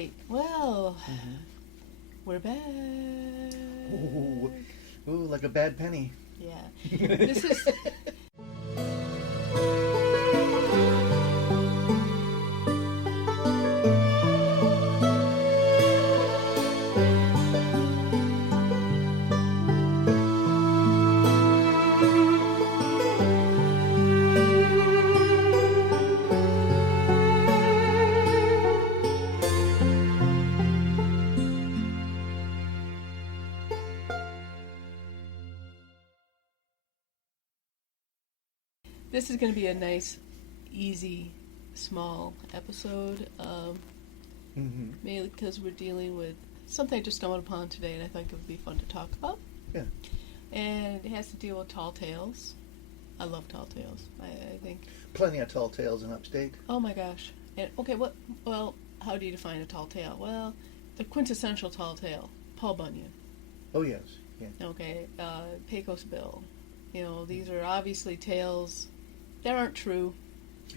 right. Well, we're back. Ooh, like a bad penny. Yeah. This is... This is going to be a nice, easy, small episode, mainly because we're dealing with something I just stumbled upon today, and I think it would be fun to talk about. Yeah. And it has to deal with tall tales. I love tall tales. I think... Plenty of tall tales in upstate. Oh my gosh. And, okay, well, how do you define a tall tale? Well, the quintessential tall tale, Paul Bunyan. Oh, yes. Yeah. Okay, Pecos Bill. You know, these are obviously tales that aren't true.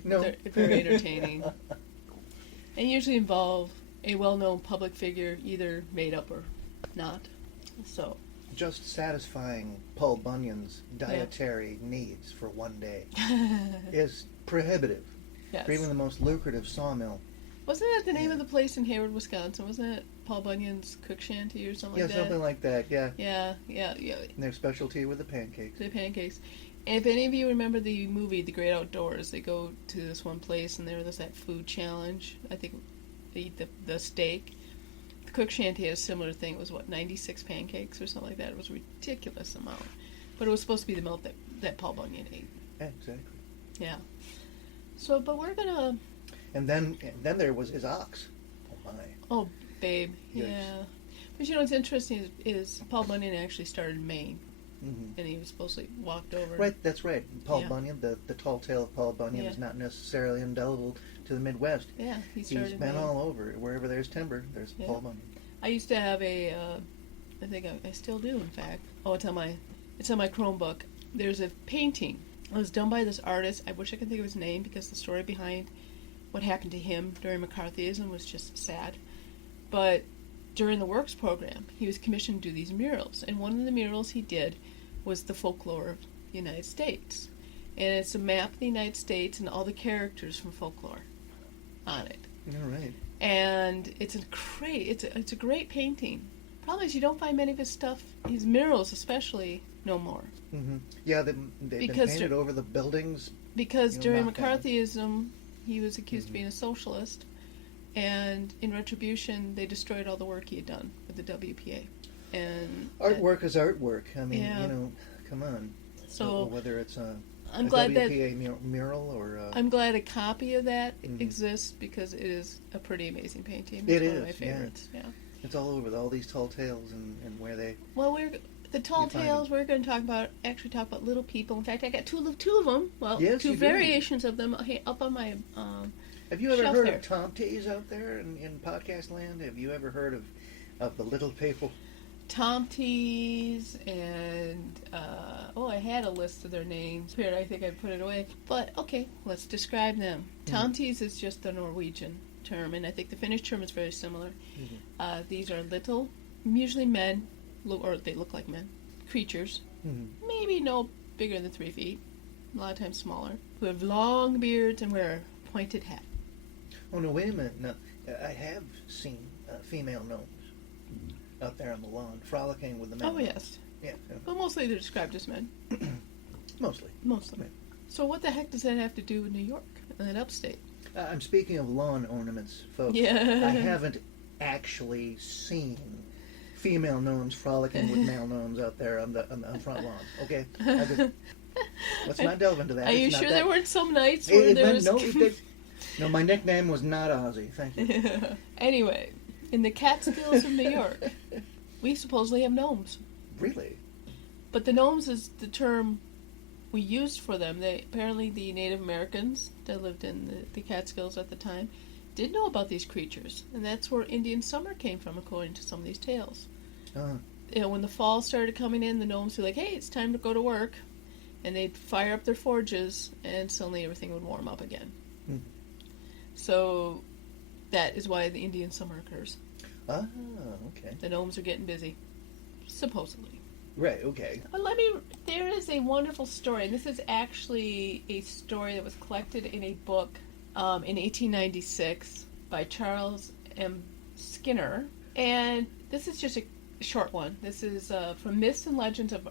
No. They're very entertaining. And usually involve a well-known public figure, either made up or not. So... Just satisfying Paul Bunyan's dietary needs for one day is prohibitive. Yes. For even the most lucrative sawmill. Wasn't that the name of the place in Hayward, Wisconsin? Wasn't it Paul Bunyan's Cook Shanty or something like that? Yeah, something like that, yeah. Yeah. And their specialty were the pancakes. The pancakes. And if any of you remember the movie The Great Outdoors, they go to this one place and there was that food challenge. I think they eat the steak. The Cook Shanty had a similar thing. It was, 96 pancakes or something like that. It was a ridiculous amount. But it was supposed to be the milk that Paul Bunyan ate. Yeah, exactly. Yeah. So, but we're going to... And then there was his ox. Oh, my. Oh, babe. Yikes. Yeah. But you know what's interesting is Paul Bunyan actually started in Maine. Mm-hmm. And he was supposedly walked over. Right, that's right. Paul Bunyan, the tall tale of Paul Bunyan is not necessarily indelible to the Midwest. Yeah, He's started been Maine. all over. Wherever there's timber, there's Paul Bunyan. I used to have I think I still do, in fact. Oh, it's on my Chromebook. There's a painting. It was done by this artist. I wish I could think of his name because the story behind what happened to him during McCarthyism was just sad. But during the Works program, he was commissioned to do these murals. And one of the murals he did was the folklore of the United States. And it's a map of the United States and all the characters from folklore on it. All right. And it's a great painting. Problem is you don't find many of his stuff, his murals especially, no more. Mm-hmm. Yeah, they've been painted over the buildings. Because during McCarthyism, he was accused of being a socialist, and in retribution, they destroyed all the work he had done with the WPA. And artwork is artwork. I mean, come on. So whether it's a glad WPA mural or I'm glad a copy of that exists because it is a pretty amazing painting. It's one of my favorites. Yeah. It's all over all these tall tales and where they. Well, the tall tales we're going to talk about little people. In fact, I got two of them. Well, two variations of them up on my. Have you ever heard there. of Tomties out there in podcast land? Have you ever heard of the little people? Tomties and I had a list of their names here. I think I put it away. But okay, let's describe them. Tomties is just the Norwegian term, and I think the Finnish term is very similar. Mm-hmm. These are little, usually men, or they look like men, creatures, maybe no bigger than 3 feet, a lot of times smaller, who have long beards and wear a pointed hat. Oh no! Wait a minute. No, I have seen female gnomes out there on the lawn, frolicking with the men. Oh, yes. Yeah. But mostly they're described as men. Mostly. Yeah. So what the heck does that have to do with New York and upstate? I'm speaking of lawn ornaments, folks. Yeah. I haven't actually seen female gnomes frolicking with male gnomes out there on the front lawn. Okay? Let's not delve into that. Are you sure there weren't some nights where there was... No, my nickname was not Ozzy. Thank you. Anyway, in the Catskills of New York, we supposedly have gnomes. Really? But the gnomes is the term we used for them. Apparently the Native Americans that lived in the Catskills at the time did know about these creatures. And that's where Indian summer came from, according to some of these tales. When the fall started coming in, the gnomes were like, hey, it's time to go to work. And they'd fire up their forges, and suddenly everything would warm up again. So That is why the Indian summer occurs. Ah, okay. The gnomes are getting busy, supposedly. Right, okay. But there is a wonderful story, and this is actually a story that was collected in a book in 1896 by Charles M. Skinner. And this is just a short one. This is from Myths and Legends of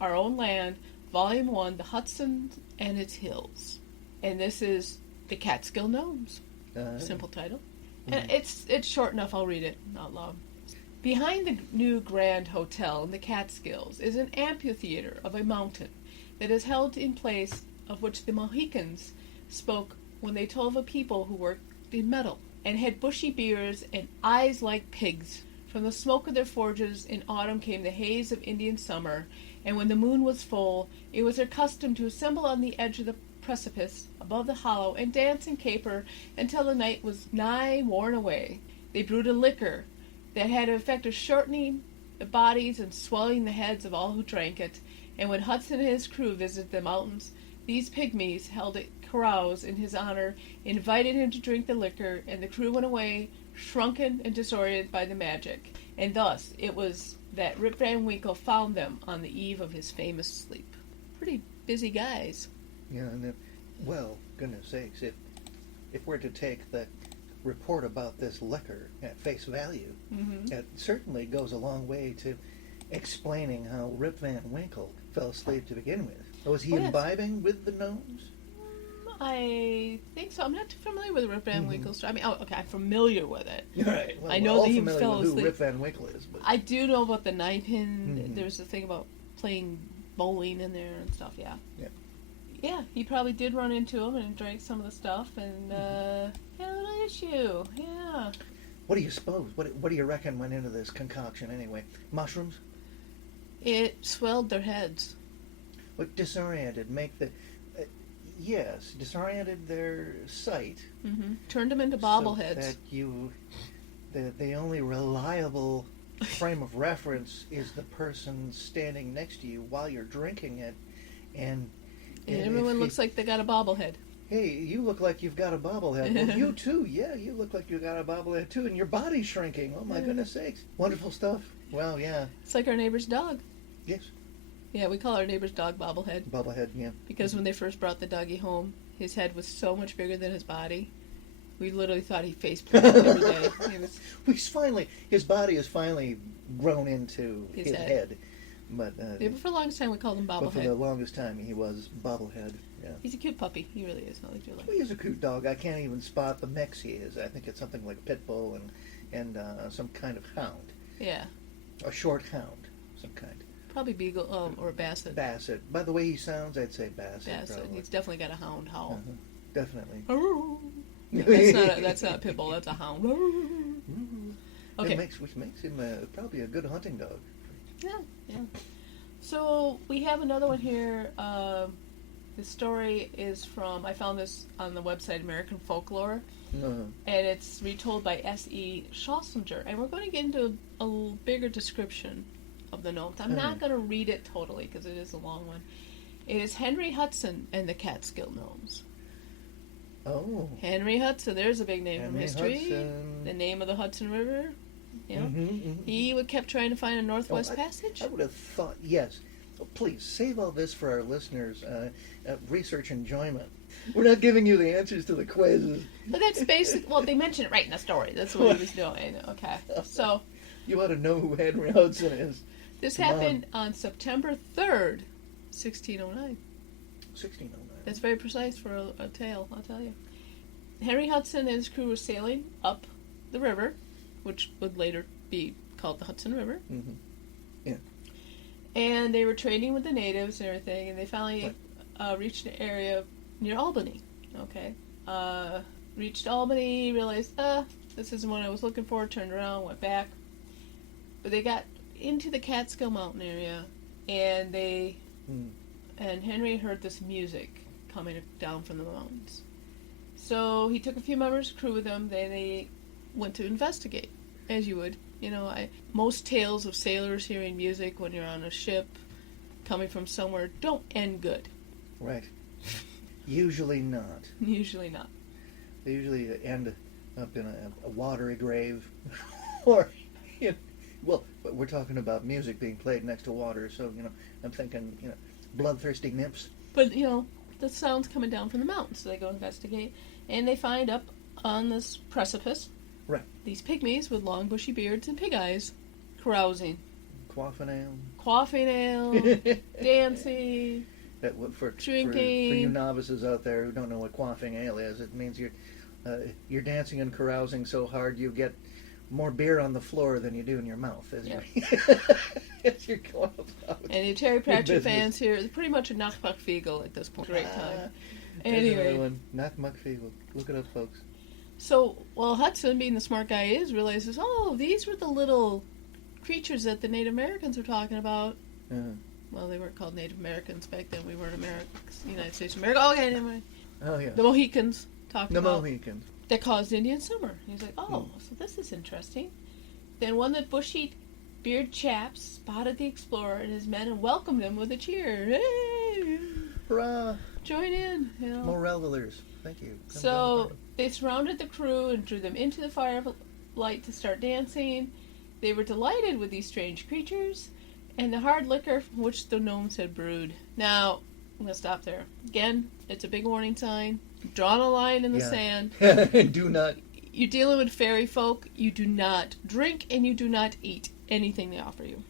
Our Own Land, Volume 1, The Hudson and Its Hills. And this is The Catskill Gnomes. Simple title. And it's short enough, I'll read it out loud. Behind the new Grand Hotel in the Catskills is an amphitheater of a mountain that is held in place of which the Mohicans spoke when they told of a people who worked in metal and had bushy beards and eyes like pigs. From the smoke of their forges in autumn came the haze of Indian summer, and when the moon was full, it was their custom to assemble on the edge of the precipice above the hollow and dance and caper until the night was nigh worn away. They brewed a liquor that had an effect of shortening the bodies and swelling the heads of all who drank it, and when Hudson and his crew visited the mountains, these pygmies held a carouse in his honor, invited him to drink the liquor, and the crew went away, shrunken and disoriented by the magic. And thus it was that Rip Van Winkle found them on the eve of his famous sleep. Pretty busy guys. Yeah, and well, goodness sakes, if we're to take the report about this liquor at face value, it certainly goes a long way to explaining how Rip Van Winkle fell asleep to begin with. Was he imbibing with the gnomes? I think so. I'm not too familiar with Rip Van Winkle's story. I mean, okay, I'm familiar with it. Right. Well, I know that he familiar fell with asleep. who Rip Van Winkle is. But I do know about the ninepin. There's a thing about playing bowling in there and stuff, yeah. Yeah. Yeah, he probably did run into him and drank some of the stuff and had a little issue. Yeah. What do you suppose? What do you reckon went into this concoction anyway? Mushrooms? It swelled their heads. What disoriented? Disoriented their sight. Turned them into bobbleheads. So that the only reliable frame of reference is the person standing next to you while you're drinking it, and everyone looks like they got a bobblehead. Hey, you look like you've got a bobblehead. Well, you too. Yeah, you look like you got a bobblehead too, and your body's shrinking. Oh my goodness sakes! Wonderful stuff. Well, yeah. It's like our neighbor's dog. Yes. Yeah, we call our neighbor's dog Bobblehead. Bobblehead, yeah. Because when they first brought the doggy home, his head was so much bigger than his body. We literally thought he faceplanted every day. His body has finally grown into his head. But for the longest time we called him Bobblehead. But for the longest time he was Bobblehead. Yeah. He's a cute puppy. He really is. Not like you like. Well, he's a cute dog. I can't even spot the mix he is. I think it's something like pit bull and some kind of hound. Yeah. A short hound, some kind. Probably Beagle or Basset. Basset. By the way he sounds, I'd say Basset. Basset. Probably. He's definitely got a hound howl. Definitely. That's not a pit bull. That's a hound. Okay. Which makes him probably a good hunting dog. Yeah. So we have another one here. The story is from, I found this on the website American Folklore, and it's retold by S.E. Schlesinger. And we're going to get into a bigger description of the gnomes. I'm not going to read it totally because it is a long one. It is Henry Hudson and the Catskill Gnomes. Oh. Henry Hudson, there's a big name from history. Hudson. The name of the Hudson River. You know? He kept trying to find a Northwest Passage. I would have thought, yes. Oh, please, save all this for our listeners' research enjoyment. We're not giving you the answers to the quizzes. But that's basic. Well, they mention it right in the story. That's what he was doing. Okay. So. You ought to know who Henry Hudson is. This happened on September 3rd, 1609. 1609. That's very precise for a tale, I'll tell you. Henry Hudson and his crew were sailing up the river, which would later be called the Hudson River. Yeah. And they were trading with the natives and everything, and they finally reached an area near Albany. Okay. Reached Albany, realized, this isn't what I was looking for, turned around, went back. But they got into the Catskill Mountain area, and and Henry heard this music coming down from the mountains. So he took a few members of the crew with him. They went to investigate, as you would. You know, most tales of sailors hearing music when you're on a ship coming from somewhere don't end good. Right. Usually not. Usually not. They usually end up in a watery grave, or well, but we're talking about music being played next to water, so I'm thinking bloodthirsty nymphs. But the sound's coming down from the mountain, so they go investigate, and they find up on this precipice, right, these pygmies with long bushy beards and pig eyes, carousing, quaffing ale, dancing. For Drinking. you novices out there who don't know what quaffing ale is, it means you're dancing and carousing so hard you get more beer on the floor than you do in your mouth as you're going about. And the Terry Pratchett fans here, it's pretty much a Nachtmachtfeigel at this point. Great time. Anyway. Nachtmachtfeigel. Look it up, folks. So, Hudson, being the smart guy he is, realizes, these were the little creatures that the Native Americans were talking about. Well, they weren't called Native Americans back then. We weren't Americans, United States of America. Okay, never mind. Oh, yeah. The Mohicans talking about. The Mohicans. That caused Indian summer. He's like, so this is interesting. Then one of the bushy beard chaps spotted the explorer and his men and welcomed him with a cheer. Hey! Hurrah! Join in. More revelers. Thank you. So they surrounded the crew and drew them into the firelight to start dancing. They were delighted with these strange creatures and the hard liquor from which the gnomes had brewed. Now, I'm going to stop there. Again, it's a big warning sign. Drawn a line in the sand. Do not. You're dealing with fairy folk. You do not drink and you do not eat anything they offer you.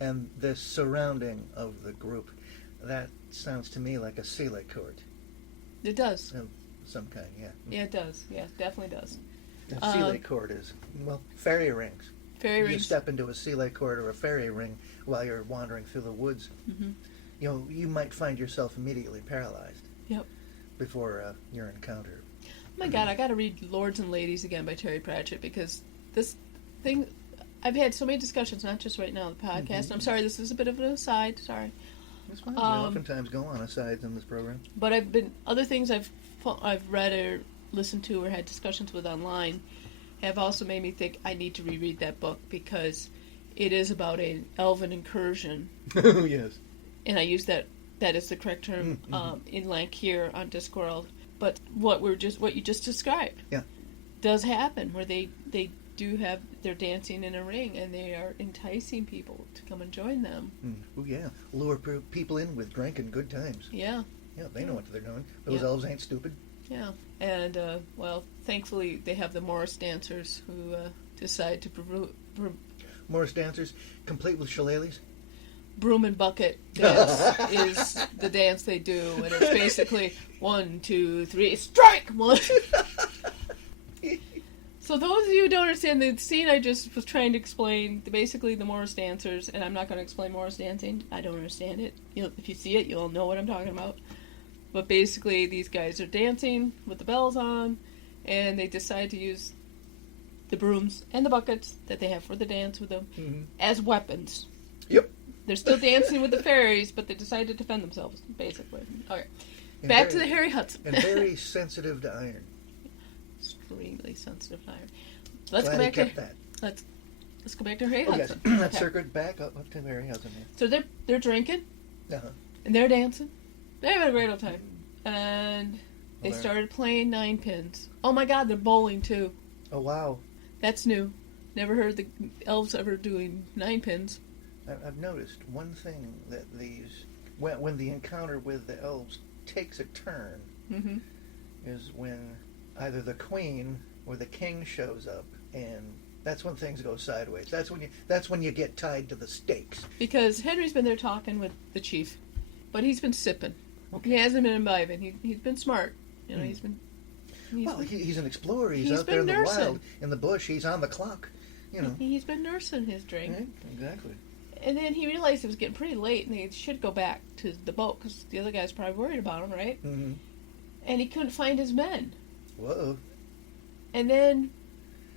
And the surrounding of the group, that sounds to me like a Sele court. It does. Of some kind, yeah. Yeah, it does. Yeah, it definitely does. A Sele court is, fairy rings. Fairy rings. You step into a Sele court or a fairy ring while you're wandering through the woods. Mm-hmm. You might find yourself immediately paralyzed. Yep. Before your encounter. Oh my God, I got to read Lords and Ladies again by Terry Pratchett because this thing, I've had so many discussions, not just right now on the podcast. Mm-hmm. I'm sorry, this is a bit of an aside. Sorry. That's fine. We oftentimes go on asides in this program. But other things I've read or listened to or had discussions with online have also made me think I need to reread that book because it is about an elven incursion. Oh, yes. And I use that is the correct term in Lank here on Discworld. But what you just described does happen where they they're dancing in a ring and they are enticing people to come and join them. Oh yeah, lure people in with drink and good times. Yeah. Yeah, they know what they're doing. Those elves ain't stupid. Yeah, and thankfully they have the Morris dancers who decide to Morris dancers, complete with shillelaghs. Broom and bucket dance is the dance they do, and it's basically 1, 2, 3, strike! One. So those of you who don't understand the scene I just was trying to explain, basically the Morris dancers, and I'm not going to explain Morris dancing, I don't understand it. If you see it, you'll know what I'm talking about. But basically these guys are dancing with the bells on, and they decide to use the brooms and the buckets that they have for the dance with them as weapons. Yep. They're still dancing with the fairies, but they decide to defend themselves, basically. Okay. Back to the Harry Hudson. And very sensitive to iron. Extremely sensitive to iron. Let's Glad go back he kept that. Let's go back to Harry Hudson. Yes. Let's circle back up to Harry Hudson. So they're drinking, and they're dancing. They're having a great old time. And they started playing 9 pins. Oh my God, they're bowling too. Oh wow. That's new. Never heard the elves ever doing 9 pins. I've noticed one thing that when the encounter with the elves takes a turn, is when either the queen or the king shows up, and that's when things go sideways. That's when you get tied to the stakes. Because Henry's been there talking with the chief, but he's been sipping. Okay. He hasn't been imbibing. He's been smart. He's an explorer. He's out there in the wild, in the bush. He's on the clock. He's been nursing his drink. Right? Exactly. And then he realized it was getting pretty late, and they should go back to the boat because the other guy's probably worried about him, right? Mm-hmm. And he couldn't find his men. Whoa. And then,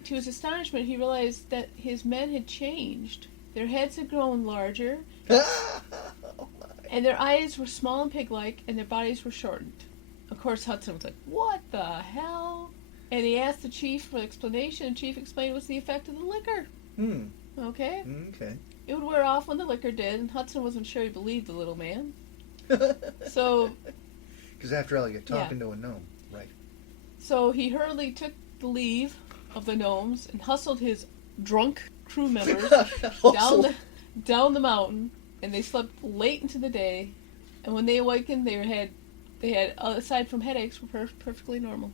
to his astonishment, he realized that his men had changed. Their heads had grown larger, and their eyes were small and pig-like, and their bodies were shortened. Of course, Hudson was like, "What the hell?" And he asked the chief for an explanation, and the chief explained it was the effect of the liquor. Okay? Okay. It would wear off when the liquor did, and Hudson wasn't sure he believed the little man. So... Because after all, you're talking to a gnome, right? So he hurriedly took the leave of the Gnomes and hustled his drunk crew members down the mountain, and they slept late into the day. And when they awakened, they had aside from headaches, were perfectly normal.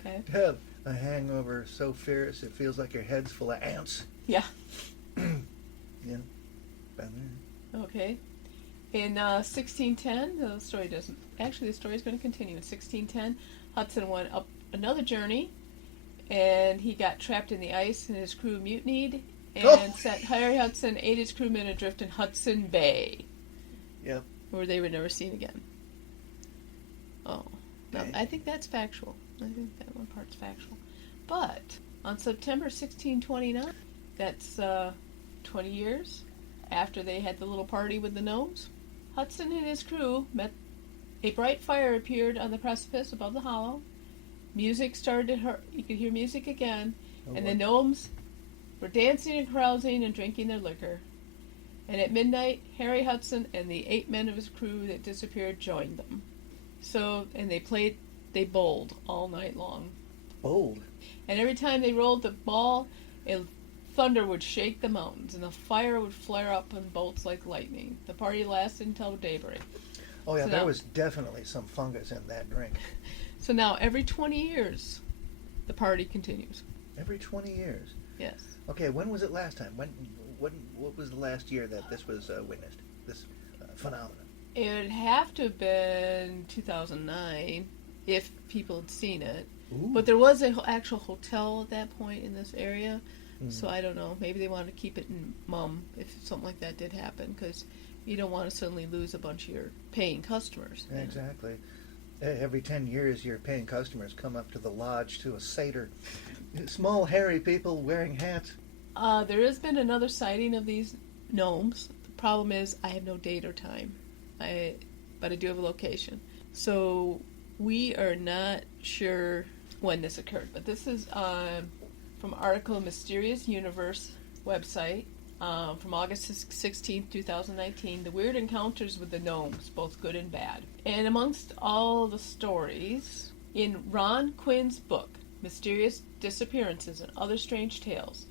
Okay. Have a hangover so fierce it feels like your head's full of ants. Yeah. Yeah. Been there. Okay. In 1610, the story doesn't. Actually, the story is going to continue. In 1610, Hudson went up another journey, and he got trapped in the ice, and his crew mutinied, and set Harry Hudson ate his crewmen adrift in Hudson Bay. Yep. Where they were never seen again. Oh. No, Okay. I think that's factual. I think that one part's factual. But on September 1629, that's 20 years after they had the little party with the Gnomes, Hudson and his crew met. A bright fire appeared on the precipice above the hollow. Music started to you could hear music again, and the Gnomes were dancing and carousing and drinking their liquor. And at midnight, Harry Hudson and the 8 men of his crew that disappeared joined them. So, and they bowled all night long. Bowled? And every time they rolled the ball, thunder would shake the mountains, and the fire would flare up in bolts like lightning. The party lasted until daybreak. Oh yeah, So there now, was definitely some fungus in that drink. So now, every 20 years, the party continues. Every 20 years? Yes. Okay, when was it last time? What was the last year that this was witnessed, this phenomenon? It would have to have been 2009 if people had seen it. Ooh. But there was an actual hotel at that point in this area, Mm. so I don't know. Maybe they wanted to keep it in mum if something like that did happen, because you don't want to suddenly lose a bunch of your paying customers. Yeah, exactly. Every 10 years, your paying customers come up to the lodge to a seder. Small, hairy people wearing hats. There has been another sighting of these gnomes. The problem is I have no date or time, but I do have a location. So we are not sure when this occurred, but this is from article Mysterious Universe website from August 16th, 2019, The Weird Encounters with the Gnomes, Both Good and Bad. And amongst all the stories, in Ron Quinn's book, Mysterious Disappearances and Other Strange Tales,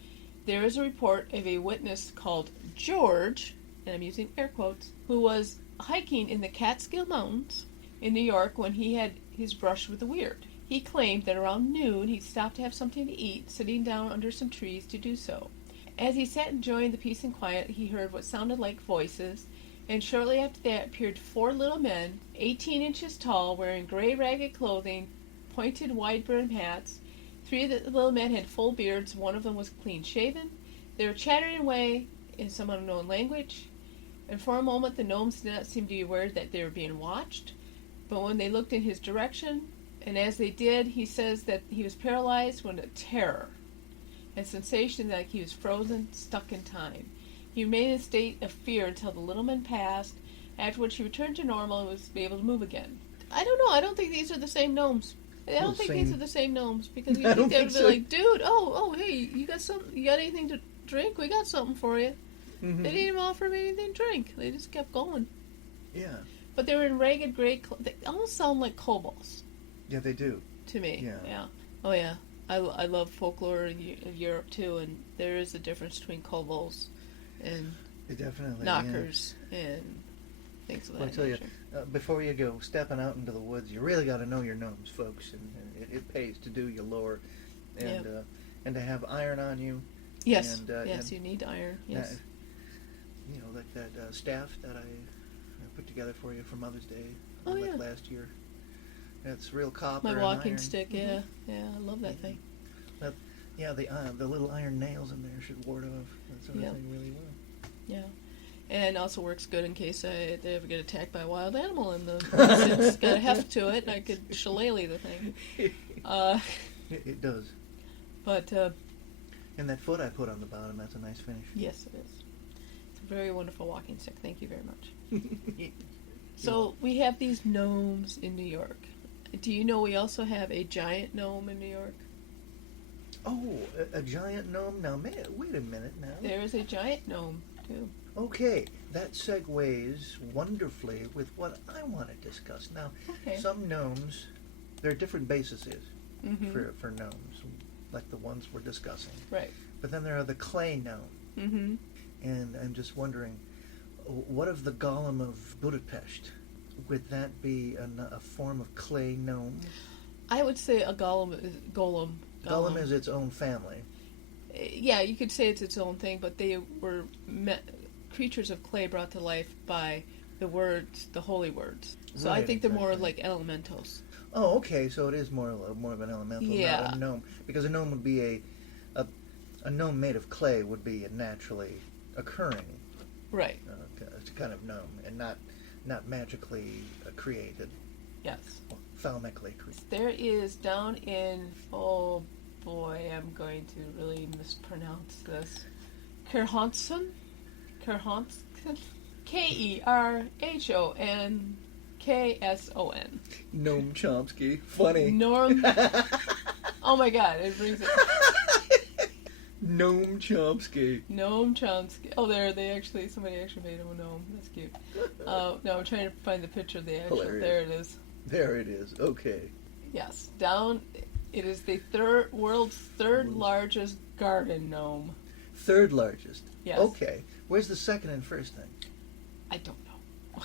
there is a report of a witness called George, and I'm using air quotes, who was hiking in the Catskill Mountains in New York when he had his brush with the weird. He claimed that around noon he'd stopped to have something to eat, sitting down under some trees to do so. As he sat enjoying the peace and quiet, he heard what sounded like voices, and shortly after that appeared 4 little men, 18 inches tall, wearing gray ragged clothing, pointed wide-brimmed hats. 3 of the little men had full beards, one of them was clean-shaven. They were chattering away in some unknown language, and for a moment the gnomes did not seem to be aware that they were being watched, but when they looked in his direction, and as they did, he says that he was paralyzed with a terror, a sensation like he was frozen, stuck in time. He remained in a state of fear until the little men passed, after which he returned to normal and was able to move again. I don't know, I don't think these are the same gnomes. I don't think these are the same gnomes, because you think they would be like, dude, hey, you got anything to drink? We got something for you. Mm-hmm. They didn't even offer me anything to drink. They just kept going. Yeah. But they were in ragged gray they almost sound like kobolds. Yeah, they do. To me. Yeah. Oh, yeah. I love folklore in Europe, too, and there is a difference between kobolds and knockers and things like that. Well, I tell you, before you go stepping out into the woods, you really got to know your gnomes, folks, and it pays to do your lore, and to have iron on you. Yes, and, yes, you need iron. Yes. You know, like that staff that I put together for you for Mother's Day last year. It's real copper. My walking and iron. stick, yeah, I love that thing. The little iron nails in there should ward off that sort of thing really well. Yeah, and it also works good in case they ever get attacked by a wild animal, and it's got a heft to it, and I could shillelagh the thing. It does. But and that foot I put on the bottom, that's a nice finish. Yes, it is. It's a very wonderful walking stick. Thank you very much. So we have these gnomes in New York. Do you know we also have a giant gnome in New York? Oh, a giant gnome? Now, wait a minute now. There is a giant gnome, too. Okay, that segues wonderfully with what I want to discuss. Now, some gnomes, there are different bases for gnomes. like the ones we're discussing. Right. But then there are the clay gnome. Mm-hmm. And I'm just wondering, what of the golem of Budapest? Would that be a form of clay gnome? I would say a golem is golem. Golem is its own family. Yeah, you could say it's its own thing, but they were creatures of clay brought to life by the words, the holy words. So Right, I think they're more exactly. like elementals. Oh, okay. So it is more of an elemental, Yeah. not a gnome, because a gnome would be a gnome made of clay would be a naturally occurring Right. kind of gnome, and not magically created, Yes. or thalmically created. There is down in, oh boy, I'm going to really mispronounce this. Kerhonson? Kerhonson. Noam Chomsky. Funny. Norm. Oh my god, it brings it. Noam Chomsky. Noam Chomsky. Oh, somebody actually made him a gnome. That's cute. No, I'm trying to find the picture of the actual. Hilarious. There it is. There it is. Okay. Yes, it is the world's third largest garden gnome. Third largest. Yes. Okay. Where's the second and first thing? I don't know.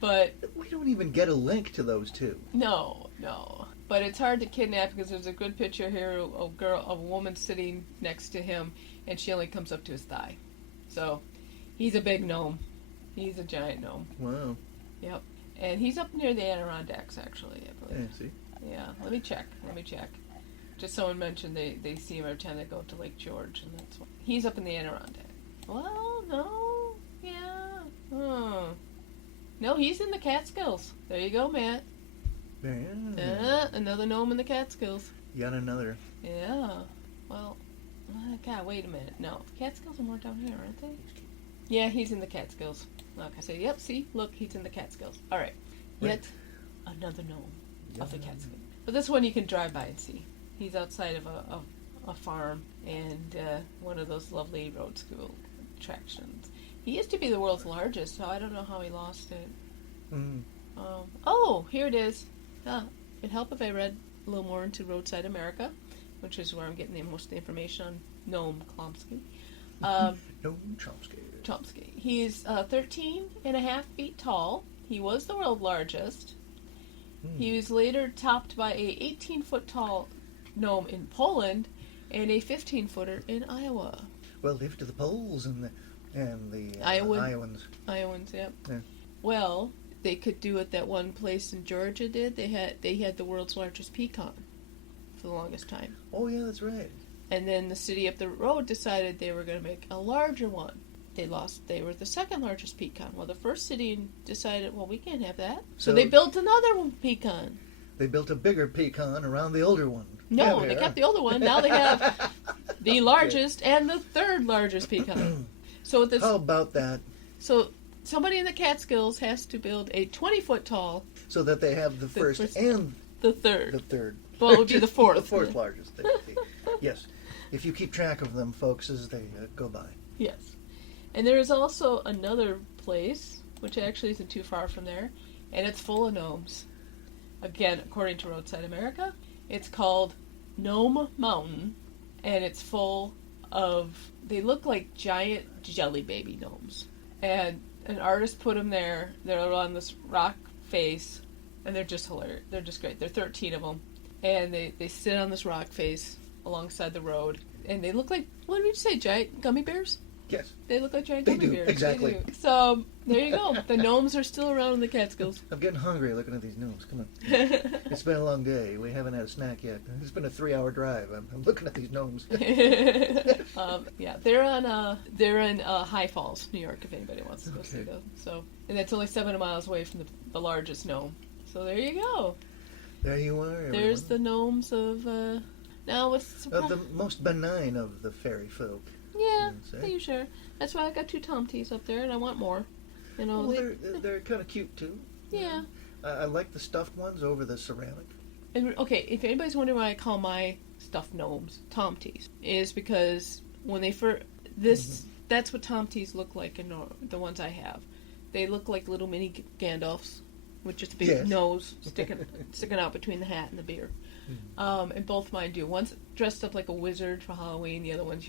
But We don't even get a link to those two. no. But it's hard to kidnap because there's a good picture here of a woman sitting next to him, and she only comes up to his thigh. So he's a big gnome. He's a giant gnome. Wow. Yep. And he's up near the Adirondacks, actually, I believe. Yeah, see. Yeah, let me check. Just someone mentioned they see him every time they go to Lake George, and that's why. He's up in the Adirondack. Well, no. Yeah. No, he's in the Catskills. There you go, Matt. Yeah. Another gnome in the Catskills. Yet another. Yeah. Well, God, wait a minute. No, the Catskills are more down here, aren't they? Yeah, he's in the Catskills. Okay, so yep, see? Look, he's in the Catskills. All right. Yet another gnome of the Catskills. But this one you can drive by and see. He's outside of a farm and one of those lovely road school attractions. He used to be the world's largest, so I don't know how he lost it. Mm. Oh, here it is. It'd help if I read a little more into Roadside America, which is where I'm getting most of the information on Noam Chomsky. Noam Chomsky. Chomsky. He's 13 and a half feet tall. He was the world's largest. He was later topped by a 18-foot tall gnome in Poland and a 15-footer in Iowa. Well, live to the Poles and the Iowans. Iowans. Yep. Yeah. Well, they could do it that one place in Georgia did. They had the world's largest pecan for the longest time. Oh, yeah, that's right. And then the city up the road decided they were going to make a larger one. They were the second largest pecan. Well, the first city decided, well, we can't have that. So they built another pecan. They built a bigger pecan around the older one. No, they kept the older one. Now they have the largest and the third largest pecan. So How about that? So somebody in the Catskills has to build a 20-foot tall. So that they have the first and the third. The third. Well, it would be the fourth. The fourth largest. Yes. If you keep track of them, folks, as they go by. Yes. And there is also another place, which actually isn't too far from there, and it's full of gnomes. Again, according to Roadside America, it's called Gnome Mountain, and it's full of, they look like giant jelly baby gnomes. And an artist put them there. They're on this rock face, and they're just hilarious. They're just great. There are 13 of them, and they sit on this rock face alongside the road, and they look like, what did we say, giant gummy bears? Yes. They look like giant They gummy do, bears. exactly. They do. So, there you go. The gnomes are still around in the Catskills. I'm getting hungry looking at these gnomes. Come on. It's been a long day. We haven't had a snack yet. It's been a 3-hour drive. I'm looking at these gnomes. Yeah, they're in High Falls, New York, if anybody wants to go see them. So, and that's only 7 miles away from the largest gnome. So there you go. There you are. Everyone. There's the gnomes of, now what's the most benign of the fairy folk. Yeah, are you sure? That's why I got 2 tomties up there, and I want more. You know, well, they're kind of cute too. Yeah. I like the stuffed ones over the ceramic. And, okay, if anybody's wondering why I call my stuffed gnomes tomties, is because when they that's what tomties look like in the ones I have. They look like little mini Gandalfs with just a big nose sticking out between the hat and the beard. And both mine do. One's dressed up like a wizard for Halloween. The other one's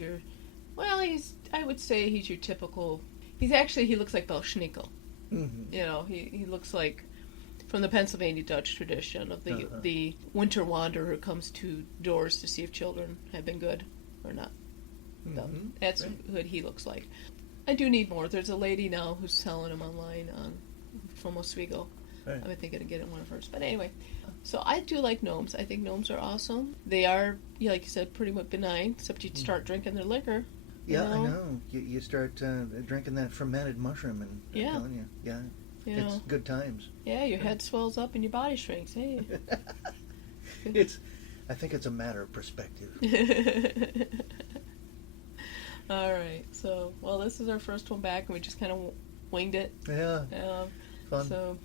I would say he's your typical. He looks like Belschnickel. Mm-hmm. You know, he looks like from the Pennsylvania Dutch tradition of the winter wanderer who comes to doors to see if children have been good or not. No, that's what he looks like. I do need more. There's a lady now who's selling them online from Oswego. Right. I've been thinking of getting one of hers. But anyway, so I do like gnomes. I think gnomes are awesome. They are, like you said, pretty much benign, except you start drinking their liquor. Yeah, I know. You start drinking that fermented mushroom, and I'm telling you, it's good times. Yeah, your head swells up and your body shrinks. Hey. I think it's a matter of perspective. All right. So, this is our first one back, and we just kind of winged it. Yeah. Fun. So,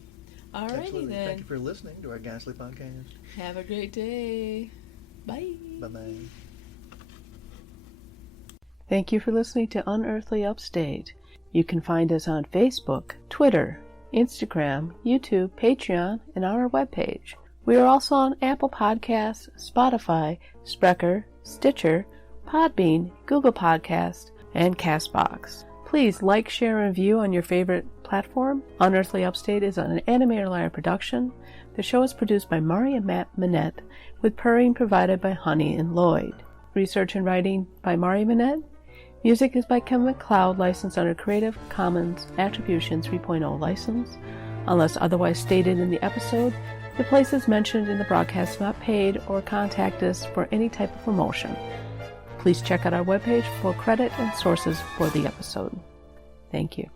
all righty then. Thank you for listening to our Ghastly podcast. Have a great day. Bye. Bye-bye. Thank you for listening to Unearthly Upstate. You can find us on Facebook, Twitter, Instagram, YouTube, Patreon, and on our webpage. We are also on Apple Podcasts, Spotify, Spreaker, Stitcher, Podbean, Google Podcasts, and CastBox. Please like, share, and review on your favorite platform. Unearthly Upstate is an Animator Liar production. The show is produced by Mari and Matt Manette, with purring provided by Honey and Lloyd. Research and writing by Mari Manette. Music is by Kevin MacLeod, licensed under Creative Commons Attribution 3.0 license. Unless otherwise stated in the episode, the places mentioned in the broadcast are not paid or contact us for any type of promotion. Please check out our webpage for credit and sources for the episode. Thank you.